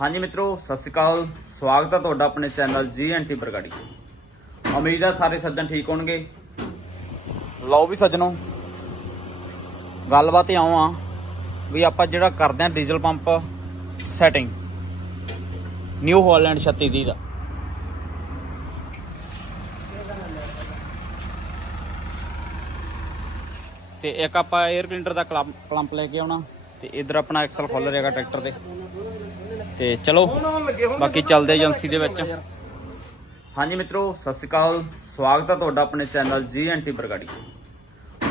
ਹਾਂਜੀ ਮਿੱਤਰੋ, ਸਤਿ ਸ਼੍ਰੀ ਅਕਾਲ। ਸਵਾਗਤ ਹੈ ਤੁਹਾਡਾ ਆਪਣੇ ਚੈਨਲ ਜੀਐਨਟੀ ਬਰਗਾੜੀ ਤੇ ਉਮੀਦ ਆ ਸਾਰੇ ਸੱਜਣ ਠੀਕ ਹੋਣਗੇ। ਲਓ ਵੀ ਸੱਜਣੋ, ਗੱਲਬਾਤ ਇਉਂ ਆ ਵੀ ਆਪਾਂ ਜਿਹੜਾ ਕਰਦੇ ਆ diesel pump setting New Holland 3630 ਦਾ। ਤੇ ਇੱਕ ਆਪਾਂ 에ਅਰ ਕਲੀਨਰ ਦਾ ਕਲੰਪ ਲੈ ਕੇ ਆਉਣਾ, ਤੇ ਇਧਰ ਆਪਣਾ ਐਕਸਲ ਖੋਲ ਰਿਹਾਗਾ ਟਰੈਕਟਰ ਦੇ ਤੇ ਚਲੋ, ਬਾਕੀ ਚੱਲਦੇ ਏਜੰਸੀ ਦੇ ਵਿੱਚ। ਹਾਂਜੀ ਮਿੱਤਰੋ, ਸਤਿ ਸ਼੍ਰੀ ਅਕਾਲ। ਸਵਾਗਤ ਹੈ ਤੁਹਾਡਾ ਆਪਣੇ ਚੈਨਲ ਜੀ ਐਂਟੀ ਬਰਗਾੜੀ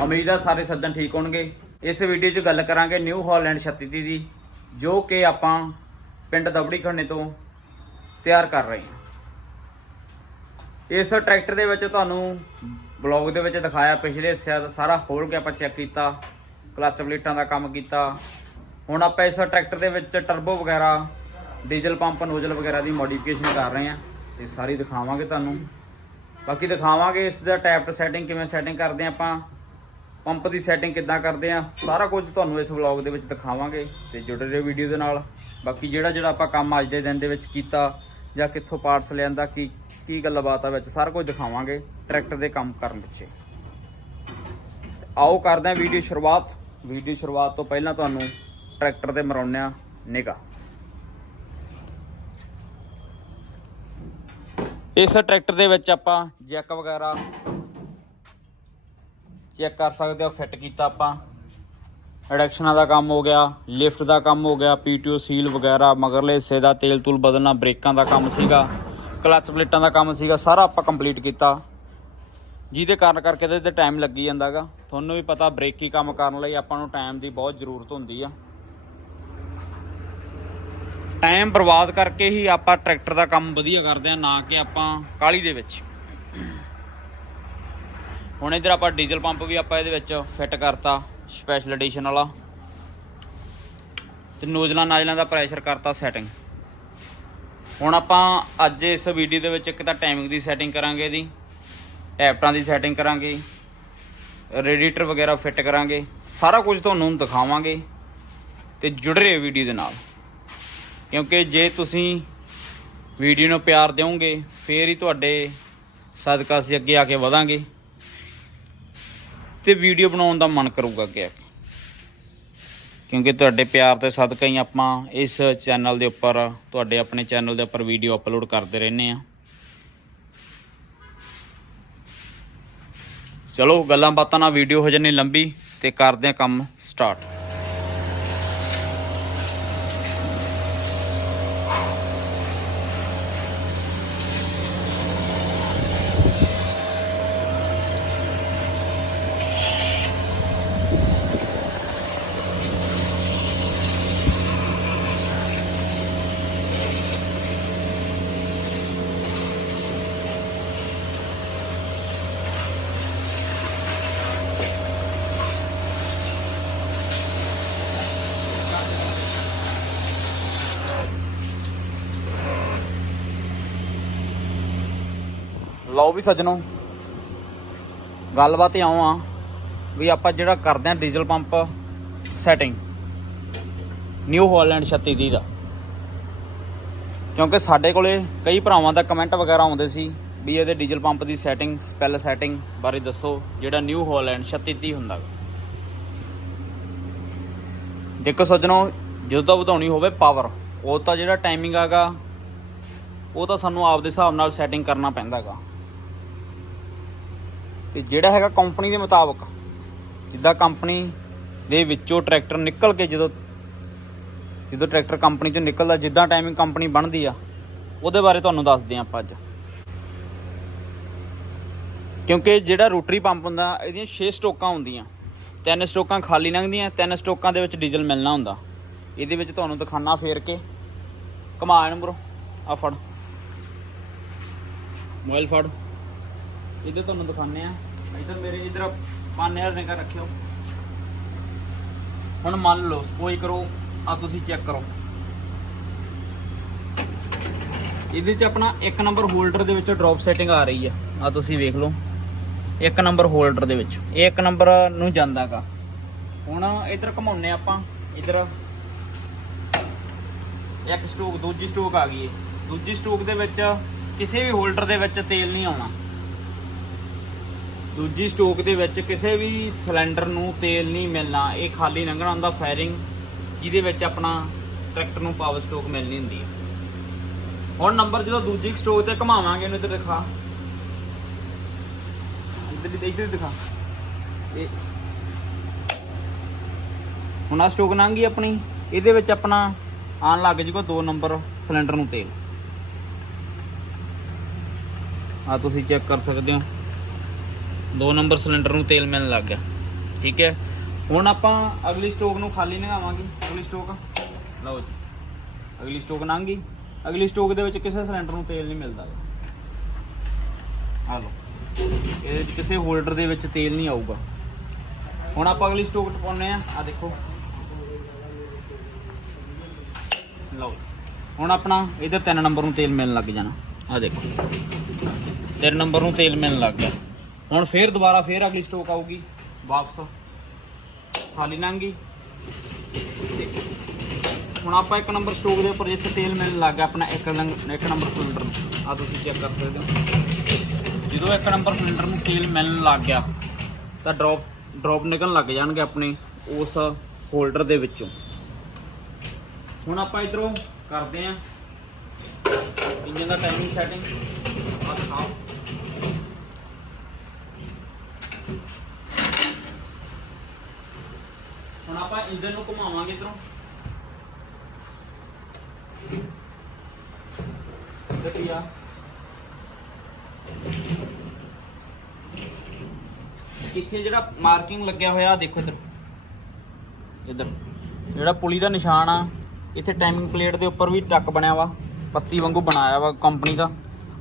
ਉਮੀਦ ਹੈ ਸਾਰੇ ਸੱਜਣ ਠੀਕ ਹੋਣਗੇ। ਇਸ ਵੀਡੀਓ 'ਚ ਗੱਲ ਕਰਾਂਗੇ ਨਿਊ ਹਾਲੈਂਡ 3630 ਦੀ, ਜੋ ਕਿ ਆਪਾਂ ਪਿੰਡ ਦਬੜੀ ਖੰਨੇ ਤੋਂ ਤਿਆਰ ਕਰ ਰਹੇ ਹਾਂ। ਇਸ ਟਰੈਕਟਰ ਦੇ ਵਿੱਚ ਤੁਹਾਨੂੰ ਬਲੌਗ ਦੇ ਵਿੱਚ ਦਿਖਾਇਆ ਪਿਛਲੇ ਹਿੱਸਿਆਂ ਦਾ ਸਾਰਾ ਖੋਲ ਕੇ ਆਪਾਂ ਚੈੱਕ ਕੀਤਾ, ਕਲਚ ਪਲੇਟਾਂ ਦਾ ਕੰਮ ਕੀਤਾ। ਹੁਣ ਆਪਾਂ ਇਸ ਟਰੈਕਟਰ ਦੇ ਵਿੱਚ ਟਰਬੋ ਵਗੈਰਾ ਡੀਜ਼ਲ ਪੰਪ, ਨੋਜ਼ਲ ਵਗੈਰਾ ਦੀ ਮੋਡੀਫਿਕੇਸ਼ਨ ਕਰ ਰਹੇ ਹਾਂ ਤੇ ਸਾਰੀ ਦਿਖਾਵਾਂਗੇ ਤੁਹਾਨੂੰ। ਬਾਕੀ ਦਿਖਾਵਾਂਗੇ ਇਸ ਦਾ ਟੈਪ ਸੈਟਿੰਗ ਕਿਵੇਂ ਸੈਟਿੰਗ ਕਰਦੇ ਹਾਂ ਆਪਾਂ, ਪੰਪ ਦੀ ਸੈਟਿੰਗ ਕਿੱਦਾਂ ਕਰਦੇ ਆ ਸਾਰਾ ਕੁਝ ਤੁਹਾਨੂੰ ਇਸ ਵਲੌਗ ਦੇ ਵਿੱਚ ਦਿਖਾਵਾਂਗੇ ਤੇ ਜੁੜੇ ਰਹੋ ਵੀਡੀਓ ਦੇ ਨਾਲ। ਬਾਕੀ ਜਿਹੜਾ ਜਿਹੜਾ ਆਪਾਂ ਕੰਮ ਅੱਜ ਦੇ ਦਿਨ ਦੇ ਵਿੱਚ ਕੀਤਾ ਜਾਂ ਕਿੱਥੋਂ ਪਾਰਟਸ ਲਿਆਂਦਾ, ਕੀ ਕੀ ਗੱਲਬਾਤ ਆ ਵਿੱਚ ਸਾਰਾ ਕੁਝ ਦਿਖਾਵਾਂਗੇ ਟਰੈਕਟਰ ਦੇ ਕੰਮ ਕਰਨ ਪਿੱਛੇ। ਆਓ ਕਰਦੇ ਹਾਂ ਵੀਡੀਓ ਸ਼ੁਰੂਆਤ। ਵੀਡੀਓ ਸ਼ੁਰੂਆਤ ਤੋਂ ਪਹਿਲਾਂ ਤੁਹਾਨੂੰ ਟਰੈਕਟਰ ਦੇ ਮਰਾਉਂਦੇ ਆ ਨਿਗਾ ਇਸ ਟਰੈਕਟਰ ਦੇ ਵਿੱਚ ਆਪਾਂ ਜੈਕ ਵਗੈਰਾ ਚੈੱਕ ਕਰ ਸਕਦੇ ਹੋ ਫਿੱਟ ਕੀਤਾ ਆਪਾਂ। ਰਿਡਕਸ਼ਨਾਂ ਦਾ ਕੰਮ ਹੋ ਗਿਆ, ਲਿਫਟ ਦਾ ਕੰਮ ਹੋ ਗਿਆ ਪੀਟੀਓ ਸੀਲ ਵਗੈਰਾ, ਮਗਰਲੇ ਹਿੱਸੇ ਦਾ ਤੇਲ ਤੂਲ ਬਦਲਣਾ, ਬ੍ਰੇਕਾਂ ਦਾ ਕੰਮ ਸੀਗਾ, ਕਲਚ ਪਲੇਟਾਂ ਦਾ ਕੰਮ ਸੀਗਾ, ਸਾਰਾ ਆਪਾਂ ਕੰਪਲੀਟ ਕੀਤਾ। ਜਿਹਦੇ ਕਾਰਨ ਕਰਕੇ ਇਹਦੇ ਤੇ ਟਾਈਮ ਲੱਗੀ ਜਾਂਦਾਗਾ। ਤੁਹਾਨੂੰ ਵੀ ਪਤਾ, ਬ੍ਰੇਕੀ ਕੰਮ ਕਰਨ ਲਈ ਆਪਾਂ ਨੂੰ ਟਾਈਮ ਦੀ ਬਹੁਤ ਜ਼ਰੂਰਤ ਹੁੰਦੀ ਆ। ਟਾਈਮ ਬਰਬਾਦ ਕਰਕੇ ਹੀ ਆਪਾਂ ਟਰੈਕਟਰ ਦਾ ਕੰਮ ਵਧੀਆ ਕਰਦੇ ਆ ਨਾ ਕਿ ਆਪਾਂ ਕਾਲੀ ਦੇ ਵਿੱਚ। ਹੁਣ ਇਧਰ ਆਪਾਂ ਡੀਜ਼ਲ ਪੰਪ ਵੀ ਆਪਾਂ ਇਹਦੇ ਵਿੱਚ ਫਿੱਟ ਕਰਤਾ ਸਪੈਸ਼ਲ ਐਡੀਸ਼ਨ ਵਾਲਾ। ਤੇ ਨੋਜ਼ਲਾਂ ਨਾਜ਼ਲਾਂ ਦਾ ਪ੍ਰੈਸ਼ਰ ਕਰਤਾ ਸੈਟਿੰਗ ਹੁਣ ਆਪਾਂ ਅੱਜ ਇਸ ਵੀਡੀਓ ਦੇ ਵਿੱਚ ਇੱਕ ਤਾਂ ਟਾਈਮਿੰਗ ਦੀ ਸੈਟਿੰਗ ਕਰਾਂਗੇ ਇਹਦੀ, ਟੈਪਟਾਂ ਦੀ ਸੈਟਿੰਗ ਕਰਾਂਗੇ ਰੇਡੀਏਟਰ ਵਗੈਰਾ ਫਿੱਟ ਕਰਾਂਗੇ, ਸਾਰਾ ਕੁਝ ਤੁਹਾਨੂੰ ਦਿਖਾਵਾਂਗੇ, ਤੇ ਜੁੜ ਰਹੇ ਵੀਡੀਓ ਦੇ ਨਾਲ। ਕਿਉਂਕਿ ਜੇ ਤੁਸੀਂ ਵੀਡੀਓ ਨੂੰ ਪਿਆਰ ਦਿਓਗੇ, ਫੇਰ ਹੀ ਤੁਹਾਡੇ ਸਦਕਾ ਅਸੀਂ ਅੱਗੇ ਆ ਕੇ ਵਧਾਂਗੇ। ਤੇ ਵੀਡੀਓ ਬਣਾਉਣ ਦਾ ਮਨ ਕਰੂਗਾ ਅੱਗੇ ਆ ਕੇ। ਕਿਉਂਕਿ ਤੁਹਾਡੇ ਪਿਆਰ ਤੇ ਸਦਕਾ ਹੀ ਆਪਾਂ ਇਸ ਚੈਨਲ ਦੇ ਉੱਪਰ, ਤੁਹਾਡੇ ਆਪਣੇ ਚੈਨਲ ਦੇ ਉੱਪਰ ਵੀਡੀਓ ਅਪਲੋਡ ਕਰਦੇ ਰਹਿੰਦੇ ਆ ਚਲੋ, ਗੱਲਾਂ ਬਾਤਾਂ ਨਾਲ ਵੀਡੀਓ ਹੋ ਨਹੀਂ ਲੰਬੀ ਤੇ ਕਰਦੇ ਆ ਕੰਮ ਸਟਾਰਟ Whew. ਲਓ ਵੀ ਸੱਜਣੋ, ਗੱਲਬਾਤ ਇਉਂ ਆ ਵੀ ਆਪਾਂ ਜਿਹੜਾ ਕਰਦੇ ਆ diesel pump setting New Holland 3630 ਦਾ ਕਿਉਂਕਿ ਸਾਡੇ ਕੋਲੇ ਕਈ ਭਰਾਵਾਂ ਦਾ ਕਮੈਂਟ ਵਗੈਰਾ ਆਉਂਦੇ ਸੀ ਵੀ ਇਹਦੇ ਡੀਜ਼ਲ ਪੰਪ ਦੀ ਸੈਟਿੰਗ ਸਪੈਲ ਸੈਟਿੰਗ ਬਾਰੇ ਦੱਸੋ, ਜਿਹੜਾ ਨਿਊ ਹਾਲੈਂਡ 3630 ਹੁੰਦਾ ਗਾ। ਦੇਖੋ ਸੱਜਣੋ, ਜਦੋਂ ਤਾਂ ਵਧਾਉਣੀ ਹੋਵੇ ਪਾਵਰ ਉਹ ਤਾਂ ਜਿਹੜਾ ਟਾਈਮਿੰਗ ਆਗਾ, ਉਹ ਤਾਂ ਸਾਨੂੰ ਆਪਦੇ ਹਿਸਾਬ ਨਾਲ ਸੈਟਿੰਗ ਕਰਨਾ ਪੈਂਦਾਗਾ ਤੇ ਜਿਹੜਾ ਹੈਗਾ ਕੰਪਨੀ ਦੇ ਮੁਤਾਬਕ, ਜਿੱਦਾਂ ਕੰਪਨੀ ਦੇ ਵਿੱਚੋਂ ਟਰੈਕਟਰ ਨਿਕਲ ਕੇ ਜਦੋਂ ਜਦੋਂ ਟਰੈਕਟਰ ਕੰਪਨੀ ਚੋਂ ਨਿਕਲਦਾ, ਜਿੱਦਾਂ ਟਾਈਮਿੰਗ ਕੰਪਨੀ ਬਣਦੀ ਆ, ਉਹਦੇ ਬਾਰੇ ਤੁਹਾਨੂੰ ਦੱਸਦੇ ਹਾਂ ਆਪਾਂ ਅੱਜ। ਕਿਉਂਕਿ ਜਿਹੜਾ ਰੋਟਰੀ ਪੰਪ ਹੁੰਦਾ, ਇਹਦੀਆਂ 6 ਸਟੋਕਾਂ ਹੁੰਦੀਆਂ। ਤਿੰਨ ਸਟੋਕਾਂ ਖਾਲੀ ਲੰਘਦੀਆਂ, ਤਿੰਨ ਸਟੋਕਾਂ ਦੇ ਵਿੱਚ ਡੀਜ਼ਲ ਮਿਲਣਾ ਹੁੰਦਾ। ਇਹਦੇ ਵਿੱਚ ਤੁਹਾਨੂੰ ਦਿਖਾਣਾ ਫੇਰ ਕੇ। ਘਮਾ ਨੰਬਰ ਆ ਫੜ। ਮੋਬਾਈਲ ਫੜ। ਇੱਧਰ ਤੁਹਾਨੂੰ ਦਿਖਾਉਂਦੇ ਆ ਇੱਧਰ ਮੇਰੇ ਇੱਧਰ ਪਾਨੇ ਵਾਲੇ ਨਿਕਾ ਰੱਖਿਓ। ਹੁਣ ਮੰਨ ਲਓ ਸਪੋਜ਼ ਕਰੋ ਆ ਤੁਸੀਂ ਚੈੱਕ ਕਰੋ। ਇਹਦੇ ਚ ਆਪਣਾ ਇੱਕ ਨੰਬਰ ਹੋਲਡਰ ਦੇ ਵਿੱਚ ਡ੍ਰੌਪ ਸੈਟਿੰਗ ਆ ਰਹੀ ਆ। ਆ ਤੁਸੀਂ ਵੇਖ ਲਓ। ਇੱਕ ਨੰਬਰ ਹੋਲਡਰ ਦੇ ਵਿੱਚ। ਇਹ ਇੱਕ ਨੰਬਰ ਨੂੰ ਜਾਂਦਾਗਾ। ਹੁਣ ਇੱਧਰ ਘਮਾਉਨੇ ਆਪਾਂ। ਇੱਧਰ ਇੱਕ ਸਟੋਕ ਦੂਜੀ ਸਟੋਕ ਆ ਗਈ ਏ ਦੂਜੀ ਸਟੋਕ ਦੇ ਵਿੱਚ ਕਿਸੇ ਵੀ ਹੋਲਡਰ ਦੇ ਵਿੱਚ ਤੇਲ ਨਹੀਂ ਆਉਣਾ। ਦੂਜੀ ਸਟੋਕ ਦੇ ਵਿੱਚ ਕਿਸੇ ਵੀ ਸਿਲੰਡਰ ਨੂੰ ਤੇਲ ਨਹੀਂ ਮਿਲਣਾ, ਇਹ ਖਾਲੀ ਲੰਘਣਾ ਹੁੰਦਾ ਫਾਇਰਿੰਗ, ਜਿਹਦੇ ਵਿੱਚ ਆਪਣਾ ਟਰੈਕਟਰ ਨੂੰ ਪਾਵਰ ਸਟੋਕ ਮਿਲਣੀ ਹੁੰਦੀ ਹੈ। ਹੁਣ ਨੰਬਰ ਜਦੋਂ ਦੂਜੀ ਸਟੋਕ ਤੇ ਘਮਾਵਾਂਗੇ, ਇਹਨੂੰ ਇੱਧਰ ਦਿਖਾ। ਇੱਧਰ ਇੱਧਰ ਦਿਖਾ। ਇਹ ਹੁਣ ਆ ਸਟੋਕ ਲੰਘ ਗਈ ਆਪਣੀ। ਇਹਦੇ ਵਿੱਚ ਆਪਣਾ ਆਣ ਲੱਗ ਜੂਗਾ 2 ਨੰਬਰ ਸਿਲੰਡਰ ਨੂੰ ਤੇਲ। ਆ ਤੁਸੀਂ ਚੈੱਕ ਕਰ ਸਕਦੇ ਹੋ। 2 ਨੰਬਰ ਸਿਲੰਡਰ ਨੂੰ ਤੇਲ ਮਿਲਣ ਲੱਗ ਗਿਆ। ਠੀਕ ਹੈ? ਹੁਣ ਆਪਾਂ ਅਗਲੀ ਸਟੋਕ ਨੂੰ ਖਾਲੀ ਲਗਾਵਾਂਗੇ ਅਗਲੀ ਸਟੋਕ ਲਓ ਜੀ। ਅਗਲੀ ਸਟੋਕ ਲੰਘ। ਗਈ ਅਗਲੀ ਸਟੋਕ ਦੇ ਵਿੱਚ ਕਿਸੇ ਸਿਲੰਡਰ ਨੂੰ ਤੇਲ ਨਹੀਂ ਮਿਲਦਾ। ਆ ਲਓ। ਇਹਦੇ ਵਿੱਚ ਕਿਸੇ ਹੋਲਡਰ ਦੇ ਵਿੱਚ ਤੇਲ ਨਹੀਂ ਆਊਗਾ। ਹੁਣ ਆਪਾਂ ਅਗਲੀ ਸਟੋਕ ਟਪਾਉਨੇ ਆ ਆ ਦੇਖੋ। ਲਓ ਹੁਣ ਆਪਣਾ ਇਹਦੇ 3 ਨੰਬਰ ਨੂੰ ਤੇਲ ਮਿਲਣ ਲੱਗ ਜਾਣਾ। ਆ ਦੇਖੋ। 3 ਨੰਬਰ ਨੂੰ ਤੇਲ ਮਿਲਣ ਲੱਗ ਗਿਆ। ਹੁਣ ਫੇਰ ਦੁਬਾਰਾ ਫੇਰ ਅਗਲੀ ਸਟੋਕ ਆਊਗੀ, ਵਾਪਸ। ਖਾਲੀ ਲੰਘੀ ਹੁਣ ਆਪਾਂ ਇੱਕ ਨੰਬਰ ਸਟੋਕ ਦੇ ਉੱਪਰ ਜਿੱਥੇ ਤੇਲ ਮਿਲਣ ਲੱਗ ਗਿਆ, ਆਪਣਾ ਇੱਕ ਨੰਗ- ਇੱਕ ਨੰਬਰ ਸਿਲੰਡਰ ਨੂੰ। ਆ ਤੁਸੀਂ ਚੈੱਕ ਕਰ ਸਕਦੇ ਹੋ। ਜਦੋਂ ਇੱਕ ਨੰਬਰ ਸਿਲੰਡਰ ਨੂੰ ਤੇਲ ਮਿਲਣ ਲੱਗ ਗਿਆ, ਤਾਂ ਡ੍ਰੌਪ ਡ੍ਰੌਪ ਨਿਕਲਣ ਲੱਗ ਜਾਣਗੇ ਆਪਣੇ ਉਸ ਹੋਲਡਰ ਦੇ ਵਿੱਚੋਂ। ਹੁਣ ਆਪਾਂ ਇਧਰੋਂ ਕਰਦੇ ਆਂ ਇੰਜਨ ਦਾ ਟਾਈਮਿੰਗ ਸੈਟਿੰਗ ਆ ਦਿਖਾਓ। ਹੁਣ ਆਪਾਂ ਨੂੰ ਘੁਮਾਵਾਂਗੇ ਇਧਰੋਂ। ਦੇਖਿਆ ਕਿੱਥੇ ਜਿਹੜਾ ਮਾਰਕਿੰਗ ਲੱਗਿਆ ਹੋਇਆ ਦੇਖੋ ਇੱਧਰ। ਇੱਧਰ। ਜਿਹੜਾ ਪੁਲੀ ਦਾ ਨਿਸ਼ਾਨ ਆ, ਇੱਥੇ ਟਾਈਮਿੰਗ ਪਲੇਟ ਦੇ ਉੱਪਰ ਵੀ ਟੱਕ ਬਣਿਆ ਵਾ, ਪੱਤੀ ਵਾਂਗੂ ਬਣਾਇਆ ਵਾ ਕੰਪਨੀ ਦਾ।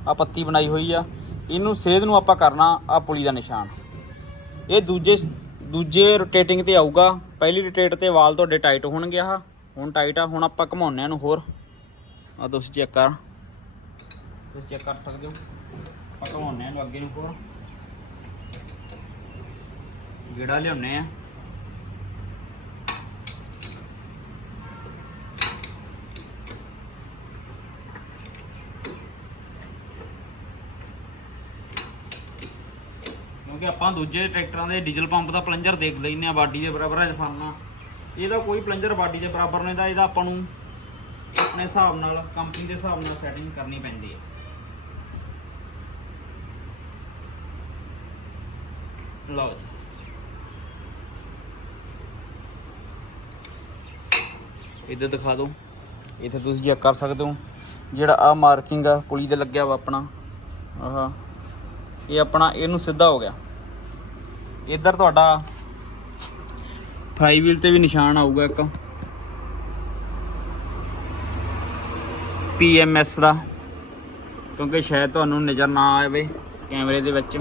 ਆ ਪੱਤੀ ਬਣਾਈ ਹੋਈ ਆ। ਇਹਨੂੰ ਸੇਧ ਨੂੰ ਆਪਾਂ ਕਰਨਾ ਆ ਪੁਲੀ ਦਾ ਨਿਸ਼ਾਨ। ਇਹ ਦੂਜੇ ਦੂਜੇ ਰੋਟੇਟਿੰਗ ਤੇ ਆਊਗਾ। ਪਹਿਲੀ ਰੋਟੇਟ ਤੇ ਵਾਲ ਤੁਹਾਡੇ ਟਾਈਟ ਹੋਣਗੇ ਆ ਹੁਣ ਟਾਈਟ ਆ, ਹੁਣ ਆਪਾਂ ਘਮਾਉਂਦੇ ਆ ਨੂੰ ਹੋਰ। ਆ ਤੁਸੀਂ ਚੈੱਕ ਕਰ। ਤੁਸੀਂ ਚੈੱਕ ਕਰ ਸਕਦੇ ਹੋ। ਆਪਾਂ ਘਮਾਉਂਦੇ ਆ ਅੱਗੇ ਨੂੰ ਹੋਰ। ਗੇੜਾ ਲਿਆਉਨੇ ਆ ਕਿਉਂਕਿ ਆਪਾਂ ਦੂਜੇ ਟਰੈਕਟਰਾਂ ਦੇ ਡੀਜ਼ਲ ਪੰਪ ਦਾ ਪਲੰਜਰ ਦੇਖ ਲੈਨੇ ਆ ਬਾਡੀ ਦੇ ਬਰਾਬਰ ਹੈ ਜਫਾਨਾ ਇਹਦਾ ਕੋਈ ਪਲੰਜਰ ਬਾਡੀ ਦੇ ਬਰਾਬਰ ਨਹੀਂ ਦਾ ਇਹਦਾ ਆਪਾਂ ਨੂੰ ਆਪਣੇ ਹਿਸਾਬ ਨਾਲ ਕੰਪਨੀ ਦੇ ਹਿਸਾਬ ਨਾਲ ਸੈਟਿੰਗ ਕਰਨੀ ਪੈਂਦੀ ਹੈ। ਲਓ ਜੀ। ਇੱਧਰ ਦਿਖਾ ਦਿਓ। ਇੱਥੇ ਤੁਸੀਂ ਚੈੱਕ ਕਰ ਸਕਦੇ ਹੋ। ਜਿਹੜਾ ਆ ਮਾਰਕਿੰਗ ਆ, ਪੁਲੀ ਤੇ ਲੱਗਿਆ ਵਾ ਆਪਣਾ। ਆਹ। ਇਹ ਆਪਣਾ, ਇਹਨੂੰ ਸਿੱਧਾ ਹੋ ਗਿਆ। ਇੱਧਰ ਤੁਹਾਡਾ ਫਰਾਈ ਵੀਲ ਤੇ ਵੀ ਨਿਸ਼ਾਨ ਆਊਗਾ ਇੱਕ। PMS ਦਾ। ਕਿਉਂਕਿ ਸ਼ਾਇਦ ਤੁਹਾਨੂੰ ਨਜ਼ਰ ਨਾ ਆਵੇ ਕੈਮਰੇ ਦੇ ਵਿੱਚ।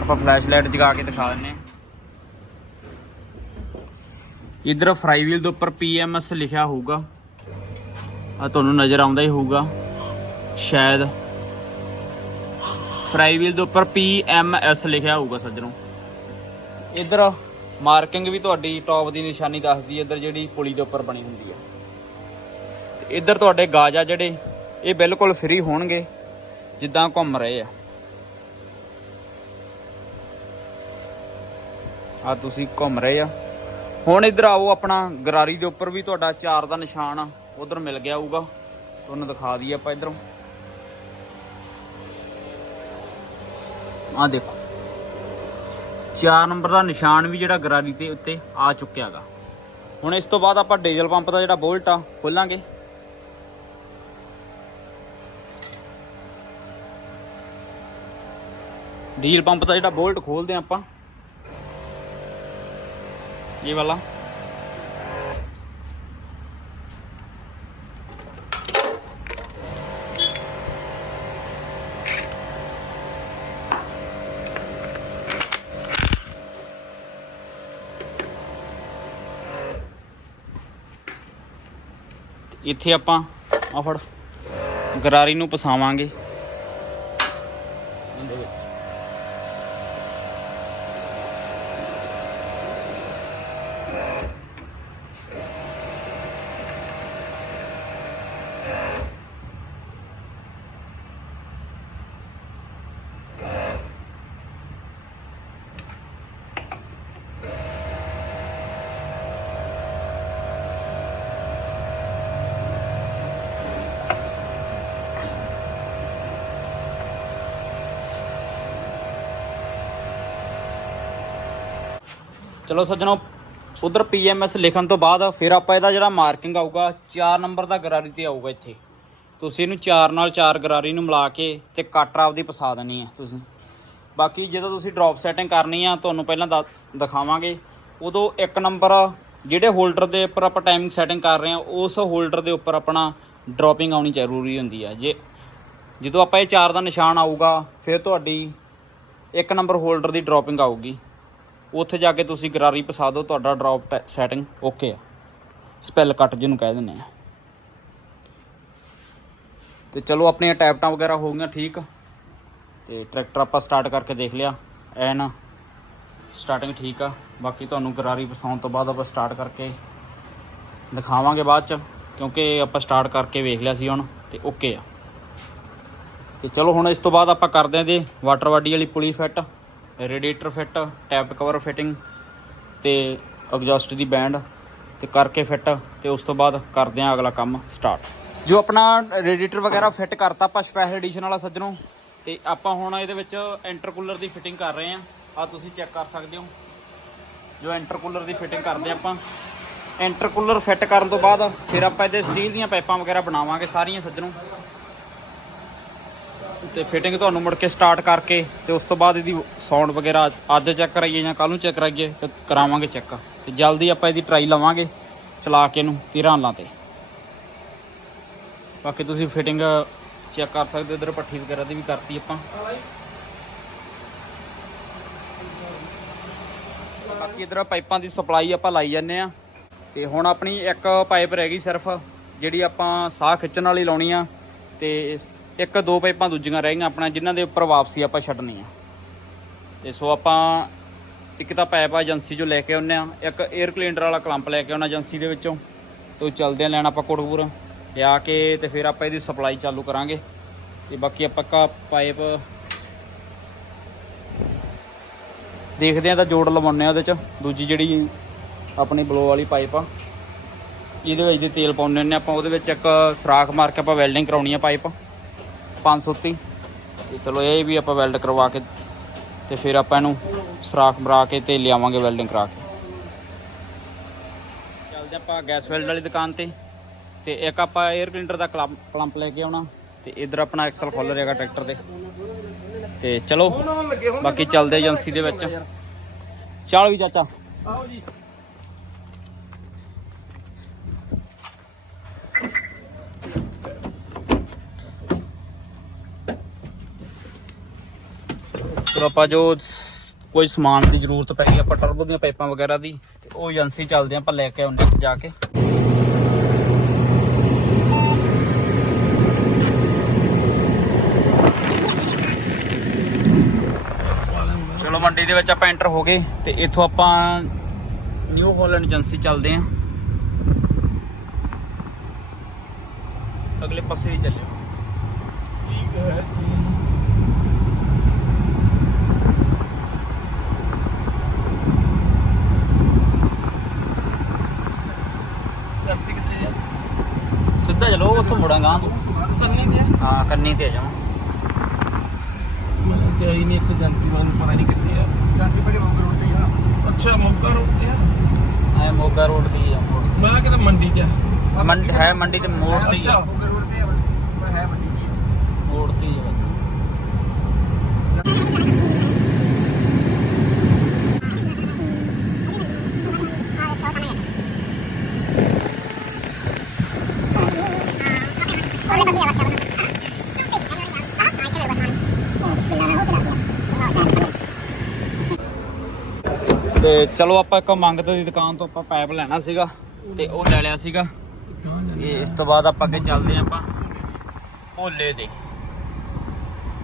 ਆਪਾਂ ਫਲੈਸ਼ ਲਾਈਟ ਜਗਾ ਕੇ ਦਿਖਾ ਦਿੰਨੇ ਆ ਇਧਰ ਫਰਾਈ ਵੀਲ ਦੇ ਉੱਪਰ PMS ਲਿਖਿਆ ਹੋਊਗਾ। ਆ ਤੁਹਾਨੂੰ ਨਜ਼ਰ ਆਉਂਦਾ ਹੀ ਹੋਊਗਾ। ਸ਼ਾਇਦ ਫਰਾਈ ਵੀਲ ਦੇ ਉੱਪਰ PMS ਲਿਖਿਆ ਹੋਊਗਾ ਸੱਜਣੋ। ਇਧਰ ਮਾਰਕਿੰਗ ਵੀ ਤੁਹਾਡੀ ਟੌਪ ਦੀ ਨਿਸ਼ਾਨੀ ਦੱਸਦੀ ਹੈ, ਇਧਰ ਜਿਹੜੀ ਪੁਲੀ ਦੇ ਉੱਪਰ ਬਣੀ ਹੁੰਦੀ ਹੈ। ਤੇ ਇਧਰ ਤੁਹਾਡੇ ਗਾਜ ਆ ਜਿਹੜੇ, ਇਹ ਬਿਲਕੁਲ ਫ੍ਰੀ ਹੋਣਗੇ, ਜਿੱਦਾਂ ਘੁੰਮ ਰਹੇ ਆ। ਆ ਤੁਸੀਂ ਘੁੰਮ ਰਹੇ ਆ। ਹੁਣ ਇਧਰ ਆਓ ਆਪਣਾ, ਗਰਾਰੀ ਦੇ ਉੱਪਰ ਵੀ ਤੁਹਾਡਾ ਚਾਰ ਦਾ ਨਿਸ਼ਾਨ ਉਧਰ ਮਿਲ ਗਿਆ ਹੋਊਗਾ। ਤੁਹਾਨੂੰ ਦਿਖਾ ਦਈਏ ਆਪਾਂ ਇਧਰੋਂ। ਆ ਦੇਖੋ 4 ਨੰਬਰ ਦਾ ਨਿਸ਼ਾਨ ਵੀ ਜਿਹੜਾ ਗਰਾਰੀ ਤੇ ਉੱਤੇ ਆ ਚੁੱਕਿਆਗਾ ਹੁਣ ਇਸ ਤੋਂ ਬਾਅਦ ਆਪਾਂ ਡੀਜ਼ਲ ਪੰਪ ਦਾ ਜਿਹੜਾ ਬੋਲਟ ਆ ਖੋਲਾਂਗੇ ਡੀਜ਼ਲ ਪੰਪ ਦਾ ਜਿਹੜਾ ਬੋਲਟ ਖੋਲਦੇ ਆ ਆਪਾਂ ਇਹ ਵਾਲਾ ਇੱਥੇ ਆਪਾਂ ਆ ਫੜ ਗਰਾਰੀ ਨੂੰ ਪਸਾਵਾਂਗੇ। ਚਲੋ ਸੱਜਣੋ ਉਧਰ ਪੀਐਮਐਸ ਲਿਖਣ ਤੋਂ ਬਾਅਦ ਫਿਰ ਆਪਾਂ ਇਹਦਾ ਜਿਹੜਾ ਮਾਰਕਿੰਗ ਆਊਗਾ 4 ਨੰਬਰ ਦਾ ਗਰਾਰੀ ਤੇ ਆਊਗਾ ਇੱਥੇ। ਤੁਸੀਂ ਇਹਨੂੰ 4 ਨਾਲ 4 ਗਰਾਰੀ ਨੂੰ ਮਿਲਾ ਕੇ ਤੇ ਕਟਰ ਆਪਦੀ ਪਸਾ ਦੇਣੀ ਹੈ ਤੁਸੀਂ। ਬਾਕੀ ਜਦੋਂ ਤੁਸੀਂ ਡ੍ਰੌਪ ਸੈਟਿੰਗ ਕਰਨੀ ਆ, ਤੁਹਾਨੂੰ ਪਹਿਲਾਂ ਦ- ਦਿਖਾਵਾਂਗੇ। ਉਦੋਂ ਇੱਕ ਨੰਬਰ ਜਿਹੜੇ ਹੋਲਡਰ ਦੇ ਉੱਪਰ ਆਪਾਂ ਟਾਈਮਿੰਗ ਸੈਟਿੰਗ ਕਰ ਰਹੇ ਆ, ਉਸ ਹੋਲਡਰ ਦੇ ਉੱਪਰ ਆਪਣਾ ਡ੍ਰੌਪਿੰਗ ਆਉਣੀ ਜ਼ਰੂਰੀ ਹੁੰਦੀ ਆ। ਜੇ, ਜਦੋਂ ਆਪਾਂ ਇਹ 4 ਦਾ ਨਿਸ਼ਾਨ ਆਊਗਾ, ਫਿਰ ਤੁਹਾਡੀ ਇੱਕ ਨੰਬਰ ਹੋਲਡਰ ਦੀ ਡ੍ਰੌਪਿੰਗ ਆਊਗੀ। ਉੱਥੇ ਜਾ ਕੇ ਤੁਸੀਂ ਗਰਾਰੀ ਪਸਾ ਦਿਓ, ਤੁਹਾਡਾ ਡ੍ਰੌਪ ਸੈਟਿੰਗ ਓਕੇ ਆ। ਸਪੈਲ ਕੱਟ ਜਿਹਨੂੰ ਕਹਿ ਦਿੰਦੇ ਆ। ਤੇ ਚਲੋ, ਆਪਣੀਆਂ ਟੈਪਟਾਂ ਵਗੈਰਾ ਹੋ ਗਈਆਂ ਠੀਕ। ਤੇ ਟਰੈਕਟਰ ਆਪਾਂ ਸਟਾਰਟ ਕਰਕੇ ਦੇਖ ਲਿਆ। ਐਨ ਸਟਾਰਟਿੰਗ ਠੀਕ ਆ। ਬਾਕੀ ਤੁਹਾਨੂੰ ਗਰਾਰੀ ਪਸਾਉਣ ਤੋਂ ਬਾਅਦ ਆਪਾਂ ਸਟਾਰਟ ਕਰਕੇ ਦਿਖਾਵਾਂਗੇ ਬਾਅਦ ਚ, ਕਿਉਂਕਿ ਆਪਾਂ ਸਟਾਰਟ ਕਰਕੇ ਵੇਖ ਲਿਆ ਸੀ ਹੁਣ, ਤੇ ਓਕੇ ਆ। ਤੇ ਚਲੋ, ਹੁਣ ਇਸ ਤੋਂ ਬਾਅਦ ਆਪਾਂ ਕਰਦੇ ਹਾਂ ਇਹਦੇ ਵਾਟਰ ਵਾਡੀ ਵਾਲੀ pulley fit. Radiator fit, tap cover fitting ਤੇ ਐਗਜ਼ੌਸਟ ਦੀ ਬੈਂਡ ਤੇ ਕਰਕੇ ਫਿੱਟ ਤੇ ਉਸ ਤੋਂ ਬਾਅਦ ਕਰਦੇ ਹਾਂ ਅਗਲਾ ਕੰਮ ਸਟਾਰਟ ਜੋ ਆਪਣਾ ਰੇਡੀਏਟਰ ਵਗੈਰਾ ਫਿੱਟ ਕਰਤਾ ਆਪਾਂ ਸਪੈਸ਼ਲ ਐਡੀਸ਼ਨ ਵਾਲਾ ਸੱਜਣੋ, ਤੇ ਆਪਾਂ ਹੁਣ ਇਹਦੇ ਵਿੱਚ ਇੰਟਰਕੂਲਰ ਦੀ ਫਿਟਿੰਗ ਕਰ ਰਹੇ ਹਾਂ ਆ ਤੁਸੀਂ ਚੈੱਕ ਕਰ ਸਕਦੇ ਹੋ। ਜੋ ਇੰਟਰਕੂਲਰ ਦੀ ਫਿਟਿੰਗ ਕਰਦੇ ਆਪਾਂ। ਇੰਟਰਕੂਲਰ ਫਿੱਟ ਕਰਨ ਤੋਂ ਬਾਅਦ ਫਿਰ ਆਪਾਂ ਇਹਦੇ ਸਟੀਲ ਦੀਆਂ ਪਾਈਪਾਂ ਵਗੈਰਾ ਬਣਾਵਾਂਗੇ ਸਾਰੀਆਂ ਸੱਜਣੋ। ਤੇ ਫਿਟਿੰਗ ਤੁਹਾਨੂੰ ਮੁੜ ਕੇ ਸਟਾਰਟ ਕਰਕੇ ਤੇ ਉਸ ਤੋਂ ਬਾਅਦ ਇਹਦੀ ਸਾਊਂਡ ਵਗੈਰਾ ਅੱਜ ਚੈੱਕ ਕਰਾਈਏ ਜਾਂ ਕੱਲ ਨੂੰ ਚੈੱਕ ਕਰਾਈਏ ਤੇ ਕਰਾਵਾਂਗੇ ਚੈੱਕ ਤੇ ਜਲਦੀ ਆਪਾਂ ਇਹਦੀ ਟਰਾਈ ਲਵਾਂਗੇ, ਚਲਾ ਕੇ ਇਹਨੂੰ ਤੀਰਾਂ ਲਾਂ ਤੇ। ਬਾਕੀ ਤੁਸੀਂ ਫਿਟਿੰਗ ਚੈੱਕ ਕਰ ਸਕਦੇ ਹੋ, ਇਧਰ ਪੱਠੀ ਵਗੈਰਾ ਦੀ ਵੀ ਕਰਤੀ ਆਪਾਂ। ਬਾਕੀ ਇਧਰ ਪਾਈਪਾਂ ਦੀ ਸਪਲਾਈ ਆਪਾਂ ਲਾਈ ਜਾਂਦੇ ਆ ਤੇ ਹੁਣ ਆਪਣੀ ਇੱਕ ਪਾਈਪ ਰਹਿ ਗਈ ਸਿਰਫ, ਜਿਹੜੀ ਆਪਾਂ ਸਾਹ ਖਿੱਚਣ ਵਾਲੀ ਲਾਉਣੀ ਆ। ਤੇ ਇੱਕ, ਦੋ ਪਾਈਪਾਂ ਦੂਜੀਆਂ ਰਹਿ ਗਈਆਂ ਆਪਣਾ, ਜਿਨ੍ਹਾਂ ਦੇ ਉੱਪਰ ਵਾਪਸੀ ਆਪਾਂ ਛੱਡਣੀ ਆ। ਤੇ ਸੋ ਆਪਾਂ ਇੱਕ ਤਾਂ ਪਾਈਪ ਆ ਏਜੰਸੀ ਚੋਂ ਲੈ ਕੇ ਆਉਂਦੇ ਆ ਇੱਕ 에ਅਰ ਕਲੀਨਰ ਵਾਲਾ ਕਲੰਪ ਲੈ ਕੇ ਆਉਣਾ ਏਜੰਸੀ ਦੇ ਵਿੱਚੋਂ। ਤੇ ਉਹ ਚੱਲਦੇ ਆ ਲੈਣ ਆਪਾਂ ਕੋਟਪੂਰ। ਲਿਆ ਕੇ ਤੇ ਫਿਰ ਆਪਾਂ ਇਹਦੀ ਸਪਲਾਈ ਚਾਲੂ ਕਰਾਂਗੇ। ਤੇ ਬਾਕੀ ਆਪਾਂ ਕਾ ਪਾਈਪ ਦੇਖਦੇ ਆ ਤਾਂ ਜੋੜ ਲਵਾਉਂਦੇ ਆ ਉਹਦੇ ਚ। ਦੂਜੀ ਜਿਹੜੀ ਆਪਣੀ ਬਲੋ ਵਾਲੀ ਪਾਈਪ ਆ, ਇਹਦੇ ਵਿੱਚ ਦੇ ਤੇਲ ਪਾਉਂਦੇ ਨੇ ਆਪਾਂ, ਉਹਦੇ ਵਿੱਚ ਇੱਕ ਸਰਾਖ ਮਾਰ ਕੇ ਆਪਾਂ ਵੈਲਡਿੰਗ ਕਰਾਉਣੀ ਆ ਪਾਈਪ। 500 ਤੀ ਤੇ ਚਲੋ ਇਹ ਵੀ ਆਪਾਂ ਵੈਲਡ ਕਰਵਾ ਕੇ ਤੇ ਫਿਰ ਆਪਾਂ ਇਹਨੂੰ ਸਰਾਖ ਮਰਾ ਕੇ ਤੇ ਲਿਆਵਾਂਗੇ ਵੈਲਡਿੰਗ ਕਰਾ ਕੇ। ਚੱਲਦੇ ਆਪਾਂ ਗੈਸ ਵੈਲਡ ਵਾਲੀ ਦੁਕਾਨ ਤੇ। ਤੇ ਇੱਕ ਆਪਾਂ 에ਅਰ ਕਲੀਨਰ ਦਾ ਕਲੰਪ ਕਲੰਪ ਲੈ ਕੇ ਆਉਣਾ। ਤੇ ਇਧਰ ਆਪਣਾ ਐਕਸਲ ਖੋਲਰ ਹੈਗਾ ਟਰੈਕਟਰ ਤੇ। ਤੇ ਚਲੋ, ਬਾਕੀ ਚੱਲਦੇ ਏਜੰਸੀ ਦੇ ਵਿੱਚ। ਚੱਲ ਵੀ ਚਾਚਾ। ਆਓ ਜੀ। ਆਪਾਂ ਜੋ ਕੋਈ ਸਮਾਨ ਦੀ ਜ਼ਰੂਰਤ ਪੈ ਗਈ, ਆਪਾਂ ਟਰਬੋ ਦੀਆਂ ਪਾਈਪਾਂ ਵਗੈਰਾ ਦੀ, ਤੇ ਉਹ ਏਜੰਸੀ ਚੱਲਦੇ ਆਪਾਂ ਲੈ ਕੇ ਆਉਂਦੇ ਹਾਂ ਜਾ ਕੇ। ਚਲੋ ਮੰਡੀ ਦੇ ਵਿੱਚ ਆਪਾਂ ਐਂਟਰ ਹੋ ਗਏ, ਤੇ ਇੱਥੋਂ ਆਪਾਂ ਨਿਊ ਹਾਲੈਂਡ ਏਜੰਸੀ ਚੱਲਦੇ ਆਂ। ਅਗਲੇ ਪਾਸੇ ਹੀ ਚੱਲਿਓ। ਠੀਕ ਹੈ ਜੀ ਦਰਸੀ ਕਿੱਥੇ ਆ ਸਿੱਧਾ ਚਲੋ ਉੱਥੋਂ ਮੁੜਾਂਗਾ ਕਰਨੀ ਤੇ ਹਾਂ ਕੰਨੀ ਤੇ ਆ ਜਾਵਾਂ ਮੈਂ ਤੇ ਆਈ ਨਹੀਂ ਇੱਕ ਜੰਤੀ ਮੈਨੂੰ ਪਤਾ ਨਹੀਂ ਕਿੱਥੇ ਆ ਜਾਂਦੀ ਬੜੇ ਮੋਗਰ ਰੋਡ ਤੇ ਆ ਅੱਛਾ ਮੋਗਾ ਰੋਡ ਤੇ ਆ ਐ ਮੋਗਾ ਰੋਡ ਤੇ ਹੀ ਆ ਮੋੜ ਤੇ। ਮੈਂ ਕਿਤੇ ਮੰਡੀ ਚ ਆ। ਮੰਡੀ ਹੈ ਮੰਡੀ ਤੇ ਮੋੜ ਤੇ ਹੀ ਆ ਅੱਛਾ। ਮੋਗਰ ਰੋਡ ਤੇ ਆ, ਪਰ ਹੈ ਵੱਡੀ ਜੀ ਮੋੜ ਤੇ ਹੀ ਆ ਤੇ ਚਲੋ ਆਪਾਂ ਇੱਕ ਮੰਗਤ ਦੀ ਦੁਕਾਨ ਤੋਂ ਆਪਾਂ ਪਾਈਪ ਲੈਣਾ ਸੀਗਾ ਤੇ ਉਹ ਲੈ ਲਿਆ ਸੀਗਾ। ਤੇ ਇਸ ਤੋਂ ਬਾਅਦ ਆਪਾਂ ਅੱਗੇ ਚੱਲਦੇ ਆਪਾਂ ਭੋਲੇ ਦੇ।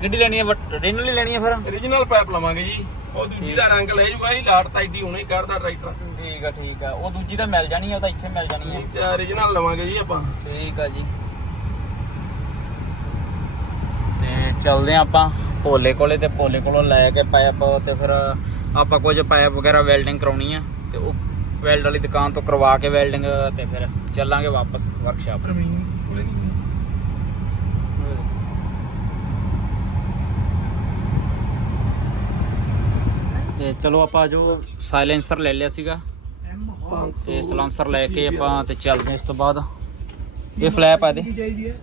ਕਿਹੜੀ ਲੈਣੀ ਹੈ ਰਿਨਲ ਹੀ ਲੈਣੀ ਹੈ ਫਿਰ? Origignal ਪਾਈਪ ਲਵਾਂਗੇ ਜੀ। ਉਹ ਦੂਜੀ ਦਾ ਰੰਗ ਲੈ ਜੂਗਾ ਇਹ ਲਾਟ ਤਾਂ ਐਡੀ ਹੁਣੇ ਕੱਢਦਾ ਟਰੈਕਟਰ। ਠੀਕ ਆ ਠੀਕ ਆ। ਉਹ ਦੂਜੀ ਤਾਂ ਮਿਲ ਜਾਣੀ ਆ ਉਹ ਤਾਂ ਇੱਥੇ ਮਿਲ ਜਾਣੀ ਆ। ਤੇ origignal ਲਵਾਂਗੇ ਜੀ ਆਪਾਂ। ਠੀਕ ਆ ਜੀ। ਤੇ ਚੱਲਦੇ ਆਪਾਂ ਭੋਲੇ ਕੋਲੇ ਤੇ ਭੋਲੇ ਕੋਲੋਂ ਲੈ ਕੇ ਪਾਈਪ ਤੇ ਫਿਰ ਆਪਾਂ ਕੁਝ ਪਾਈਪ ਵਗੈਰਾ ਵੈਲਡਿੰਗ ਕਰਾਉਣੀ ਆ ਤੇ ਉਹ ਵੈਲਡ ਵਾਲੀ ਦੁਕਾਨ ਤੋਂ ਕਰਵਾ ਕੇ ਵੈਲਡਿੰਗ ਤੇ ਫਿਰ ਚੱਲਾਂਗੇ ਵਾਪਸ ਵਰਕਸ਼ਾਪ ਕੋਲੇ ਨਹੀਂ ਤੇ ਚਲੋ ਆਪਾਂ ਜੋ ਸਾਇਲੈਂਸਰ ਲੈ ਲਿਆ ਸੀਗਾ ਤੇ ਸਲਾਂਸਰ ਲੈ ਕੇ ਆਪਾਂ ਤੇ ਚੱਲਦੇ ਹਾਂ ਇਸ ਤੋਂ ਬਾਅਦ। ਇਹ ਫਲੈਪ ਆ ਚਾਹੀਦੀ ਹੈ।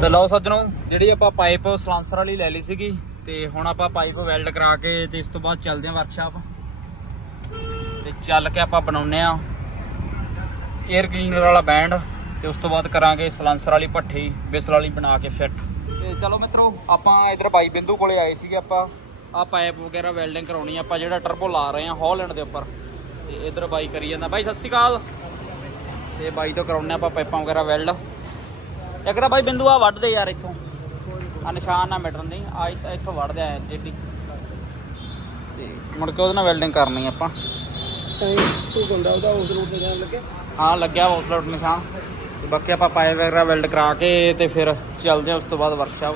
ਤੇ ਲਓ ਸੱਜਣੋ, ਜਿਹੜੀ ਆਪਾਂ ਪਾਈਪ ਸਲਾਂਸਰ ਵਾਲੀ ਲੈ ਲਈ ਸੀਗੀ, ਤੇ ਹੁਣ ਆਪਾਂ ਪਾਈਪ ਵੈਲਡ ਕਰਾ ਕੇ ਤੇ ਇਸ ਤੋਂ ਬਾਅਦ ਚੱਲਦੇ ਹਾਂ ਵਰਕਸ਼ਾਪ ਤੇ ਚੱਲ ਕੇ ਆਪਾਂ ਬਣਾਉਨੇ ਆ 에ਅਰ ਕਲੀਨਰ ਵਾਲਾ ਬੈਂਡ ਤੇ ਉਸ ਤੋਂ ਬਾਅਦ ਕਰਾਂਗੇ ਸਲਾਂਸਰ ਵਾਲੀ ਭੱਠੀ, ਬਿਸਲ ਵਾਲੀ ਬਣਾ ਕੇ ਫਿੱਟ ਤੇ ਚਲੋ ਮਿੱਤਰੋ, ਆਪਾਂ ਇਧਰ ਬਾਈ ਬਿੰਦੂ ਕੋਲੇ ਆਏ ਸੀਗੇ ਆਪਾਂ। ਆ ਪਾਈਪ ਵਗੈਰਾ ਵੈਲਡਿੰਗ ਕਰਾਉਣੀ ਆ, ਆਪਾਂ ਜਿਹੜਾ ਟਰਬੋ ਲਾ ਰਹੇ ਆ ਹਾਲੈਂਡ ਦੇ ਉੱਪਰ। ਤੇ ਇਧਰ ਬਾਈ ਕਰੀ ਜਾਂਦਾ। ਬਾਈ, ਸਤਿ ਸ਼੍ਰੀ ਅਕਾਲ। ਤੇ ਬਾਈ ਤੋਂ ਕਰਾਉਣੇ ਆਪਾਂ ਪਾਈਪਾਂ ਵਗੈਰਾ ਵੈਲਡ ਇੱਕ ਤਾਂ ਬਾਈ ਬਿੰਦੂ ਆ ਵੱਢ ਦੇ ਯਾਰ ਇੱਥੋਂ। ਆ ਨਿਸ਼ਾਨ ਨਾ ਮਿਟਣ ਦੀ ਆ ਇੱਥ- ਵੱਢਦੇ ਆ ਜੇਡੀ। ਤੇ ਮੁੜ ਕੇ ਉਹਦੇ ਨਾਲ ਵੈਲਡਿੰਗ ਕਰਨੀ ਆਪਾਂ। ਤੂੰ ਬੰਦਾ ਉਹਦਾ ਉਸ ਰੂਟ ਤੇ ਜਾਣ ਲੱਗੇ? ਹਾਂ ਲੱਗਿਆ ਉਸ ਲੋਟ ਨਿਸ਼ਾਨ। ਬਾਕੀ ਆਪਾਂ ਪਾਈਪ ਵਗੈਰਾ ਵੈਲਡ ਕਰਾ ਕੇ ਤੇ ਫਿਰ ਚੱਲਦੇ ਆ ਉਸ ਤੋਂ ਬਾਅਦ ਵਰਕਸ਼ਾਪ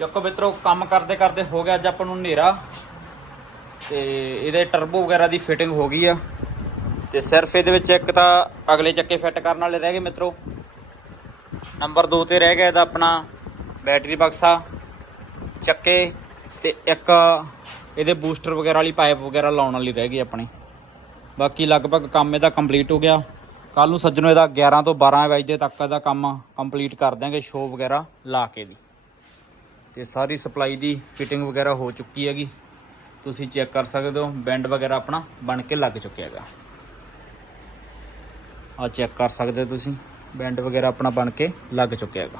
ਚੱਕੋ ਮਿੱਤਰੋ, ਕੰਮ ਕਰਦੇ ਕਰਦੇ ਹੋ ਗਿਆ ਅੱਜ ਆਪਾਂ ਨੂੰ ਹਨੇਰਾ। ਤੇ ਇਹਦੇ ਟਰਬੋ ਵਗੈਰਾ ਦੀ ਫਿਟਿੰਗ ਹੋ ਗਈ ਆ। ਤੇ ਸਿਰਫ ਇਹਦੇ ਵਿੱਚ ਇੱਕ ਤਾਂ ਅਗਲੇ ਚੱਕੇ ਫਿੱਟ ਕਰਨ ਵਾਲੇ ਰਹਿ ਗਏ ਮਿੱਤਰੋ। ਨੰਬਰ 2 ਤੇ ਰਹਿ ਗਿਆ ਇਹਦਾ ਆਪਣਾ ਬੈਟਰੀ ਬਕਸਾ ਚੱਕੇ ਤੇ ਇੱਕ ਇਹਦੇ ਬੂਸਟਰ ਵਗੈਰਾ ਵਾਲੀ ਪਾਈਪ ਵਗੈਰਾ ਲਾਉਣ ਵਾਲੀ ਰਹਿ ਗਈ ਆਪਣੀ। ਬਾਕੀ ਲਗਭਗ ਕੰਮ ਇਹਦਾ ਕੰਪਲੀਟ ਹੋ ਗਿਆ। ਕੱਲ ਨੂੰ ਸੱਜਣੋ ਇਹਦਾ 11 ਤੋਂ 12 ਵਜੇ ਤੱਕ ਦਾ ਕੰਮ ਕੰਪਲੀਟ ਕਰ ਦਿਆਂਗੇ ਸ਼ੋ ਵਗੈਰਾ ਲਾ ਕੇ ਵੀ। ਤੇ ਸਾਰੀ ਸਪਲਾਈ ਦੀ ਫਿਟਿੰਗ ਵਗੈਰਾ ਹੋ ਚੁੱਕੀ ਹੈਗੀ। ਤੁਸੀਂ ਚੈੱਕ ਕਰ ਸਕਦੇ ਹੋ, ਬੈਂਡ ਵਗੈਰਾ ਆਪਣਾ ਬਣ ਕੇ ਲੱਗ ਚੁੱਕਿਆ ਹੈਗਾ। ਆ ਚੈੱਕ ਕਰ ਸਕਦੇ ਹੋ ਤੁਸੀਂ, ਬੈਂਡ ਵਗੈਰਾ ਆਪਣਾ ਬਣ ਕੇ ਲੱਗ ਚੁੱਕਿਆ ਹੈਗਾ।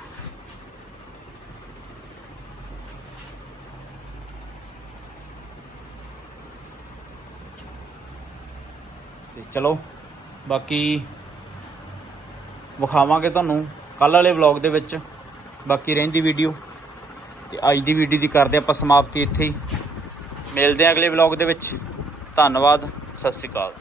ਤੇ ਚਲੋ, ਬਾਕੀ ਵਿਖਾਵਾਂਗੇ ਤੁਹਾਨੂੰ ਕੱਲ ਵਾਲੇ ਵਲੌਗ ਦੇ ਵਿੱਚ, ਬਾਕੀ ਰਹਿੰਦੀ ਵੀਡੀਓ ਤੇ ਅੱਜ ਦੀ ਵੀਡੀਓ ਦੀ ਕਰਦੇ ਆਪਾਂ ਸਮਾਪਤੀ ਇੱਥੇ ਹੀ। ਮਿਲਦੇ ਹਾਂ ਅਗਲੇ ਵਲੌਗ ਦੇ ਵਿੱਚ। ਧੰਨਵਾਦ, ਸਤਿ ਸ਼੍ਰੀ ਅਕਾਲ।